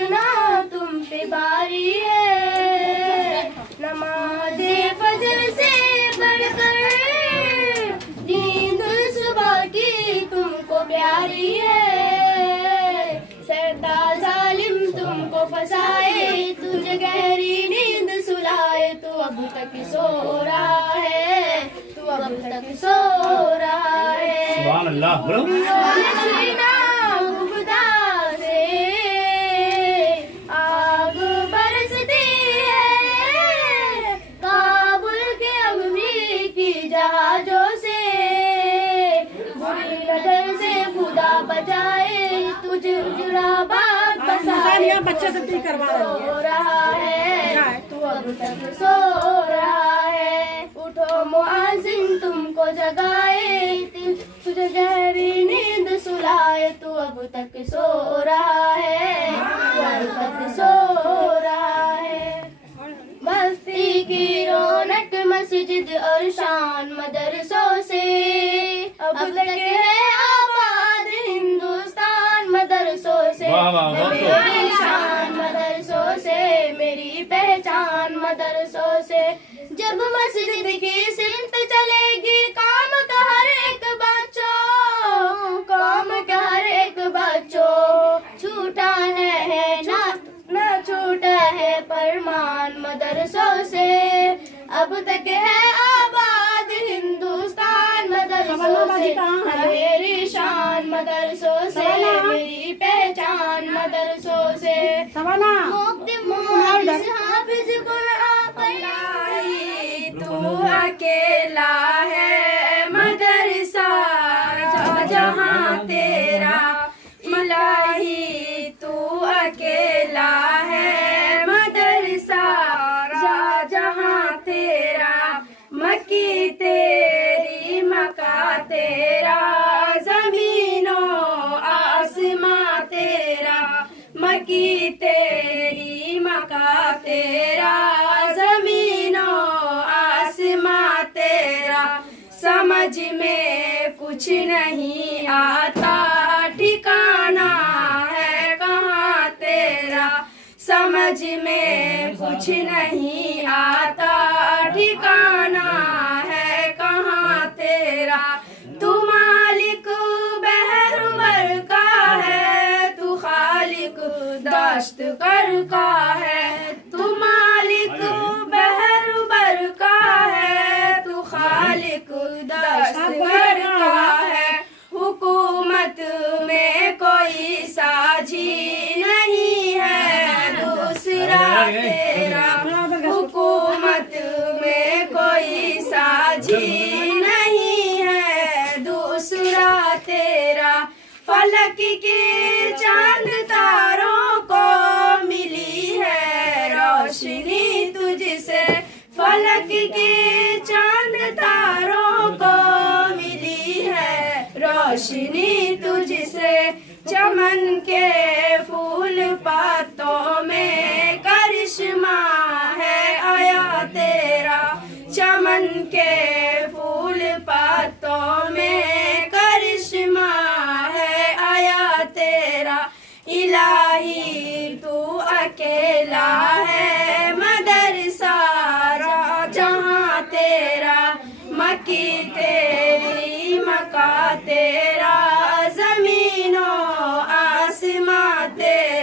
देखना तुम पे बारी है, नमाज़े फजर से बढ़कर नींद सुबह की तुमको प्यारी है। सरता जालिम तुमको फंसाए, तुझे गहरी नींद सुलाए, तू अब तक सो रहा है, तू अब तक सो रहा है। सुभान अल्लाह बोलो। सीना उबदा से आग बरसती है, काबुल के अमरीकी जहाजों से, बुरी नजर से खुदा बचाए, तुझे हुजराबाद बसाए, बच्चे से ठीक करवा सो रहा है, तू अब तक सो रहा है। उठो मुआजिन तुमको जगाए, तुझे गहरी नींद सुलाए, तू अब तक सो रहा है, तू अब तक सो रहा है। बस्ती की रौनक मस्जिद और शान मदरसों से, अब तक है आबाद हिंदुस्तान मदरसों से। वाह वाह वाह। मेरी शान मदरसों से, मेरी पहचान मदरसों से। जब मस्जिद की सिमत चलेगी, काम का हर एक बच्चों, काम का हर एक बच्चों, छूटा है ना छूटा है फरमान मदरसों से। अब तक है आबाद हिंदुस्तान मदरसों से, मेरी शान मदरसों से, मेरी पहचान मदरसों से। मुफ्ती मुहाद्दिस हाफिज कुरान पढ़ाई, तू अकेला है मदरसा जहाँ तेरा, इलाही तू अकेला है मदरसा जहाँ तेरा, मक्की तेरी मक्का तेरा, जमीनों आसमां तेरा, मक्की तेरी मक्का तेरा, जमीनों आसमां तेरा। समझ में कुछ नहीं आता, ठिकाना है कहाँ तेरा, समझ में कुछ नहीं आता, ठिकाना है कहाँ तेरा। तू मालिक बहरुबर का है, तू खालिक दस्तकर का है, तू मालिक बहरुबर का है, तू खालिक दस्तकर का है। हुकूमत में कोई साझी नहीं है दूसरा तेरा, हुकूमत में कोई साझी नहीं है दूसरा तेरा। फलक के चांद तारों को मिली है रोशनी तुझसे, फलक के चांद तारों को मिली है रोशनी तुझसे। चमन के फूल पत्तों में करिश्मा है आया तेरा, चमन के फूल पत्तों में करिश्मा है आया तेरा। इलाही तू अकेला है मदरसा जहाँ तेरा, मक्की तेरी मक्का तेरा, जमीनों आसमां तेरा।